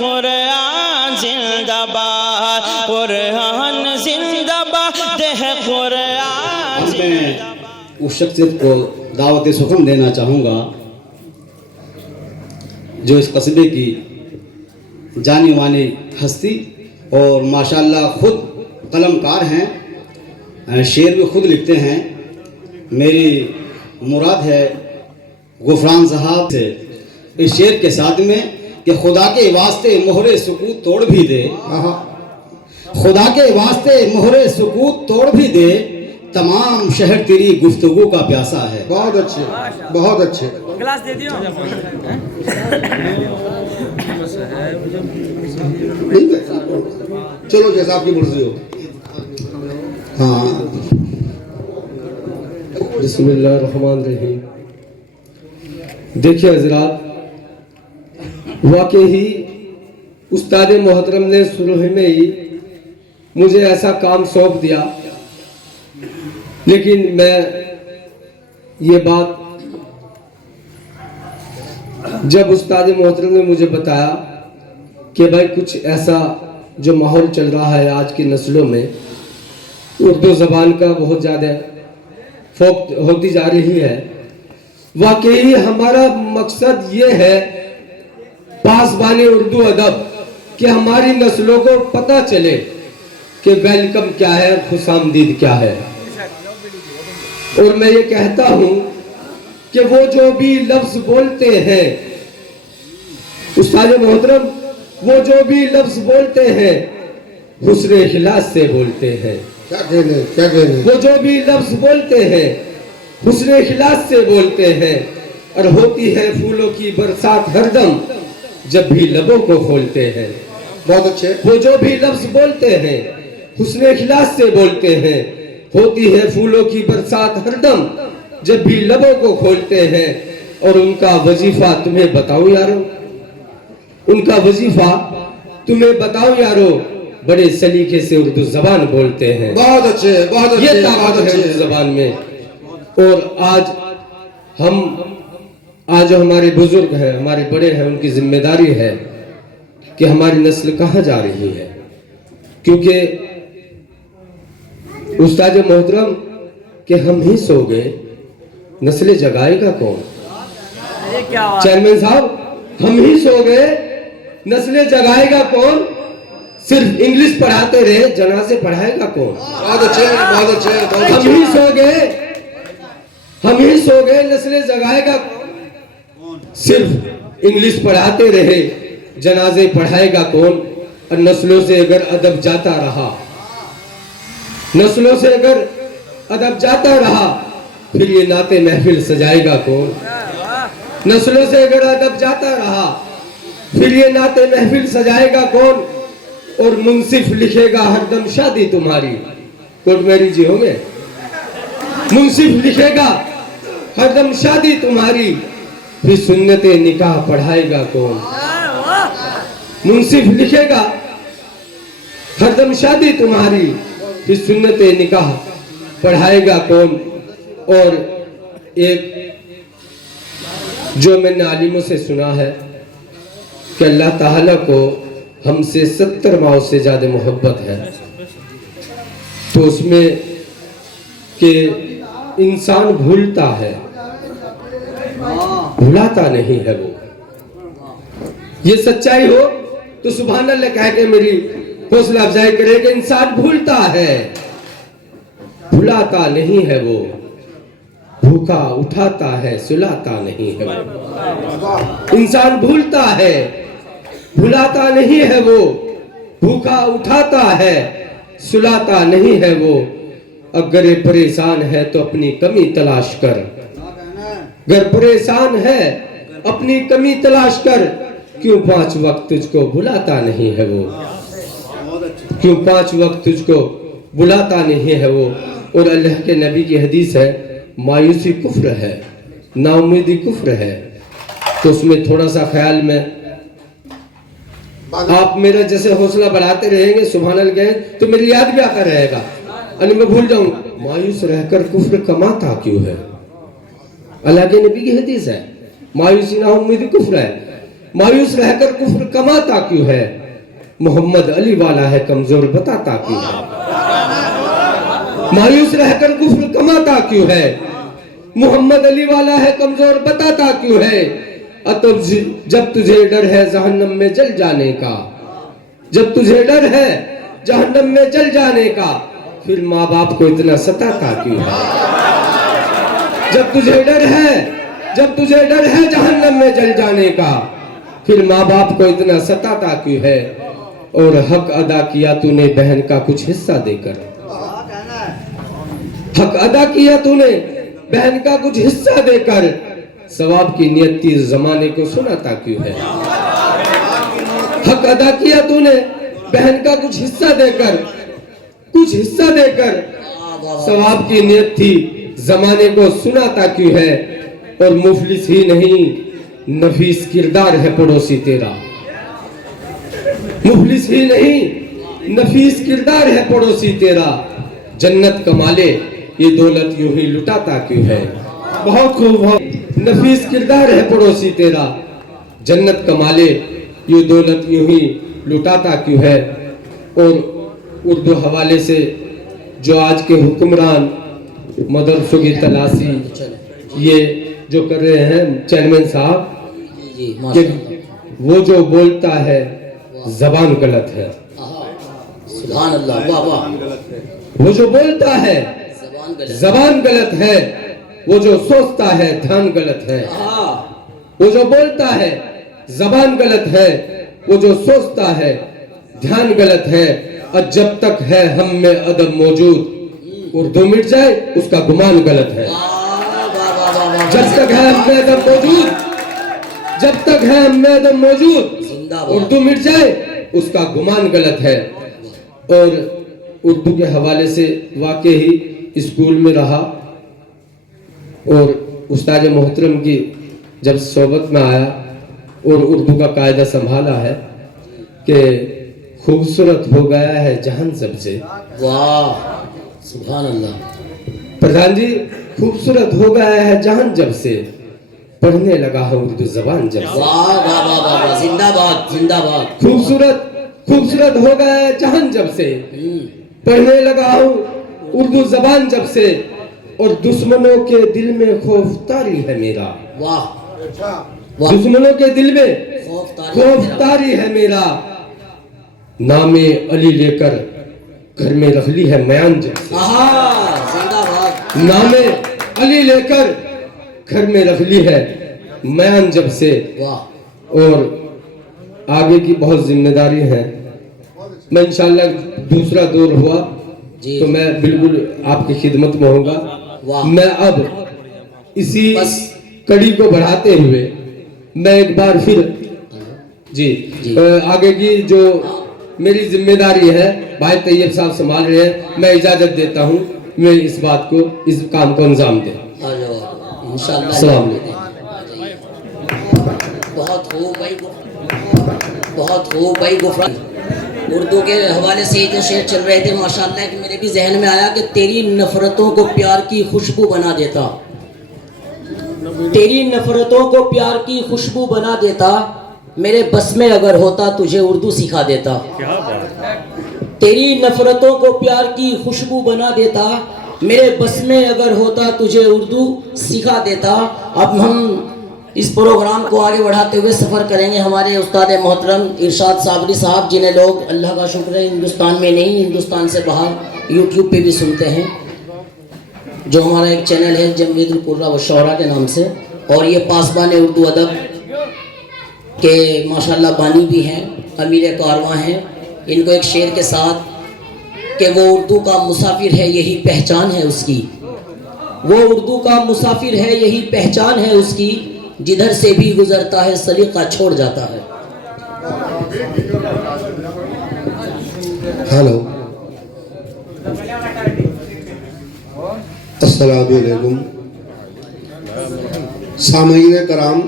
कुरान जिंदाबाद, कुरान जिंदाबाद है कुरान। मैं उस शख्सियत को दावत सुखम देना चाहूँगा जो इस कस्बे की जानी मानी हस्ती और माशाल्लाह खुद कलमकार हैं, शेर भी खुद लिखते हैं। मेरी मुराद है गुफरान साहब से इस शेर के साथ में कि खुदा के वास्ते मोहरे सुकूत तोड़ भी दे, खुदा के वास्ते मोहरे सुकूत तोड़ भी दे, तमाम शहर तेरी गुफ्तगू का प्यासा है। बहुत अच्छे, बहुत अच्छे। गिलास दे दियो। ठीक है, चलो जैसा आपकी मर्जी हो। हाँ, बिस्मिल्लाहिर्रहमानिर्रहीम। देखिए हजरात, वाकई ही उस्ताद मोहतरम ने शुरू में ही मुझे ऐसा काम सौंप दिया, लेकिन मैं ये बात जब उस्ताद मोहतरम ने मुझे बताया कि भाई कुछ ऐसा जो माहौल चल रहा है आज की नस्लों में, उर्दू ज़बान का बहुत ज़्यादा फोक होती जा रही है। वाकई हमारा मकसद ये है पासबाने उर्दू अदब कि हमारी नस्लों को पता चले कि वेलकम क्या है, खुशामदीद क्या है। और मैं ये कहता हूं कि वो जो भी लफ्ज बोलते हैं उस्ताद मोहतरम, वो जो भी लफ्ज बोलते हैं हुस्न इखलास से बोलते हैं। क्या कहने, क्या कहने। वो जो भी लफ्ज बोलते हैं हुस्न इखलास से बोलते हैं, और होती है फूलों की बरसात हरदम जब भी लबों को खोलते हैं। बहुत अच्छे। वो जो भी लफ्ज बोलते हैं हुस्न इखलास से बोलते हैं, होती है फूलों की बरसात हरदम जब भी लबों को खोलते हैं। और उनका वजीफा तुम्हें बताओ यारो, उनका वजीफा तुम्हें बताओ यारो, बड़े सलीके से उर्दू जबान बोलते हैं। बहुत अच्छे, बहुत अच्छे, ये ताकत है उर्दू जबान में। और आज जो हमारे बुजुर्ग हैं, हमारे बड़े हैं, उनकी जिम्मेदारी है कि हमारी नस्ल कहाँ जा रही है। क्योंकि उस्ताद मोहतरम कि हम ही सो गए, नस्ल जगाएगा कौन। चेयरमैन साहब, हम ही सो गए, नस्ल जगाएगा कौन। सिर्फ इंग्लिश पढ़ाते रहे, जनाजे पढ़ाएगा कौन। बहुत अच्छे, बहुत अच्छे, बहुत अच्छे। हम ही सो गए, हम ही सो गए, नस्ल जगाएगा कौन। सिर्फ इंग्लिश पढ़ाते रहे, जनाजे पढ़ाएगा कौन। और नस्लों से अगर अदब जाता रहा, नस्लों से अगर अदब जाता रहा, फिर ये नाते महफिल सजाएगा कौन। नस्लों से अगर अदब जाता रहा, फिर ये नाते महफिल सजाएगा कौन। और मुंसिफ लिखेगा हरदम शादी तुम्हारी, कोर्ट मैरिज ही होंगे। मुंसिफ लिखेगा हरदम शादी तुम्हारी, फिर सुन्नते निकाह पढ़ाएगा कौन। मुंसिफ लिखेगा हरदम शादी तुम्हारी, फिर सुन्नते निकाह पढ़ाएगा कौन। और एक जो मैंने आलिमों से सुना है कि अल्लाह ताला को हमसे 70 माओ से ज्यादा मोहब्बत है, तो उसमें कि इंसान भूलता है, भुलाता नहीं है। वो ये सच्चाई हो तो सुभान अल्लाह कह के मेरी हौसला अफजाई करे कि इंसान भूलता है, भुलाता नहीं है। वो भूखा उठाता है, सुलाता नहीं है। वो इंसान भूलता है, भुलाता नहीं है। वो भूखा उठाता है, सुलाता नहीं है। वो अगर परेशान है तो अपनी कमी तलाश कर, अगर परेशान है अपनी कमी तलाश कर, क्यों 5 वक्त तुझको बुलाता नहीं है। वो क्यों 5 वक्त तुझको बुलाता नहीं है। वो और अल्लाह के नबी की हदीस है, मायूसी कुफ्र है, नाउमीदी कुफ्र है। तो उसमें थोड़ा सा ख्याल में आप मेरा जैसे हौसला बढ़ाते रहेंगे सुभान अल्लाह, तो मेरी याद भी आता रहेगा। और मैं भूल जाऊं, मायूस रहकर कुफ्र कमाता क्यों है। अल्लाह के नबी की हदीस है, मायूसी ना उम्मीद कुफ्र है। मायूस रहकर कुफ्र कमाता क्यों है? मोहम्मद अली वाला है कमजोर बताता क्यों है? मायूस रहकर कुफ्र कमाता क्यों है? मोहम्मद अली वाला है कमजोर बताता क्यों है? अतब जब तुझे डर है जहन्नम में जल जाने का, जब तुझे डर है जहन्नम में जल जाने का, फिर माँ बाप को इतना सताता क्यों है? जब तुझे डर है, जब तुझे डर है जहन्नम में जल जाने का, फिर माँ बाप को इतना सताता क्यों है? और हक अदा किया तूने बहन का कुछ हिस्सा देकर, हक अदा किया तूने बहन का कुछ हिस्सा देकर, सवाब की नियति जमाने को सुनाता क्यों है? हक अदा किया तूने बहन का कुछ हिस्सा देकर, कुछ हिस्सा देकर, सवाब की नियति जमाने को सुनाता क्यों है? और मुफलिस ही नहीं नफीस किरदार है पड़ोसी तेरा, मुफलिस ही नहीं नफीस किरदार है पड़ोसी तेरा, जन्नत कमाले ये दौलत यूं ही लुटाता क्यों है? बहुत खूब, बहुत नफीस किरदार है पड़ोसी तेरा, जन्नत कमाले ये दौलत यूं ही लुटाता क्यों है? और उर्दू हवाले से जो आज के हुक्मरान मदरसों की तलाशी ये जो कर रहे हैं चेयरमैन साहब, कि वो जो बोलता है जबान गलत है, सुभान अल्लाह, वाह वाह, वो जो बोलता है जबान गलत है, वो जो सोचता है ध्यान गलत है, वो जो बोलता है जबान गलत है, वो जो सोचता है ध्यान गलत है। और जब तक है हम में अदब मौजूद, उर्दू मिट जाए उसका गुमान गलत है। जब तक है हम में अदब मौजूद, जब तक है हम में अदब मौजूद, उर्दू मिट जाए उसका गुमान गलत है। और उर्दू के हवाले से वाकई ही स्कूल में रहा और उस्ताद मोहतरम की जब सोबत में आया और उर्दू का कायदा संभाला है कि खूबसूरत हो गया है जहान सबसे, वाह सुभान अल्लाह, प्रधान जी खूबसूरत हो गया है जहान जब से, पढ़ने लगा है उर्दू जबान जब से। वाह वाह वाह वाह, जिंदाबाद जिंदाबाद, खूबसूरत खूबसूरत हो गया है जहान जब से, पढ़ने लगा हूँ उर्दू जबान जब से, और दुश्मनों के दिल में खौफ तारी है मेरा, वाह, दुश्मनों के दिल में खौफ तारी है मेरा, नामे अली लेकर घर में रख ली है मयान जब से, जिंदाबाद, नामे अली लेकर घर में रख ली है मयान जब से। वाह, और आगे की बहुत जिम्मेदारी है। मैं इंशाल्लाह दूसरा दौर हुआ तो मैं बिल्कुल आपकी खिदमत में होगा। मैं अब इसी कड़ी को बढ़ाते हुए मैं एक बार फिर जी आगे की जो मेरी जिम्मेदारी है भाई तैयब साहब संभाल रहे हैं, मैं इजाजत देता हूँ, मैं इस बात को इस काम को अंजाम दे। इंशाअल्लाह। बहुत हो भाई, बहुत हो भाई गुफरान। उर्दू के हवाले से जो शेर चल रहे थे माशाअल्लाह कि मेरे भी जहन में आया कि तेरी नफरतों को प्यार की खुशबू बना देता, तेरी नफरतों को प्यार की खुशबू बना देता, मेरे बस में अगर होता तुझे उर्दू सिखा देता। तेरी नफरतों को प्यार की खुशबू बना देता, मेरे बस में अगर होता तुझे उर्दू सिखा देता। अब हम इस प्रोग्राम को आगे बढ़ाते हुए सफ़र करेंगे हमारे उस्ताद मोहतरम इरशाद साबरी साहब, जिन्हें लोग अल्लाह का शुक्र है हिंदुस्तान में नहीं हिंदुस्तान से बाहर यूट्यूब पे भी सुनते हैं, जो हमारा एक चैनल है जमवीदुल कुर्रा व शौरा के नाम से। और ये पासबान उर्दू अदब के माशाल्लाह बानी भी हैं, अमीर कारवां हैं। इनको एक शेर के साथ कि वो उर्दू का मुसाफिर है यही पहचान है उसकी, वो उर्दू का मुसाफिर है यही पहचान है उसकी, जिधर से भी गुजरता है सलीका छोड़ जाता है। हेलो, अस्सलामु अलैकुम सामईन कराम।